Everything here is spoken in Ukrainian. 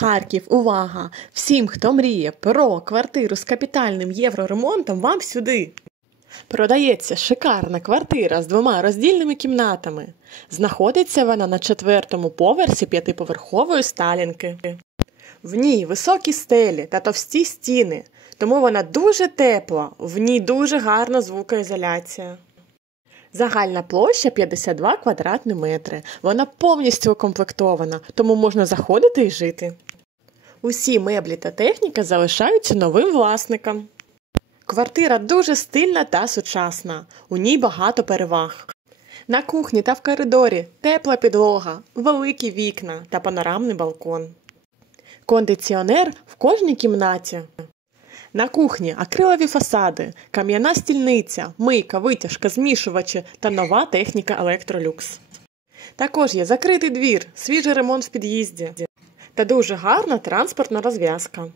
Харків, увага! Всім, хто мріє про квартиру з капітальним євроремонтом, вам сюди! Продається шикарна квартира з 2 роздільними кімнатами. Знаходиться вона на 4-му поверсі 5-поверхової Сталінки. В ній високі стелі та товсті стіни, тому вона дуже тепла, в ній дуже гарна звукоізоляція. Загальна площа 52 квадратні метри. Вона повністю укомплектована, тому можна заходити і жити. Усі меблі та техніка залишаються новим власникам. Квартира дуже стильна та сучасна. У ній багато переваг. На кухні та в коридорі тепла підлога, великі вікна та панорамний балкон. Кондиціонер в кожній кімнаті. На кухні акрилові фасади, кам'яна стільниця, мийка, витяжка, змішувачі та нова техніка Electrolux. Також є закритий двір, свіжий ремонт в під'їзді та дуже гарна транспортна розв'язка.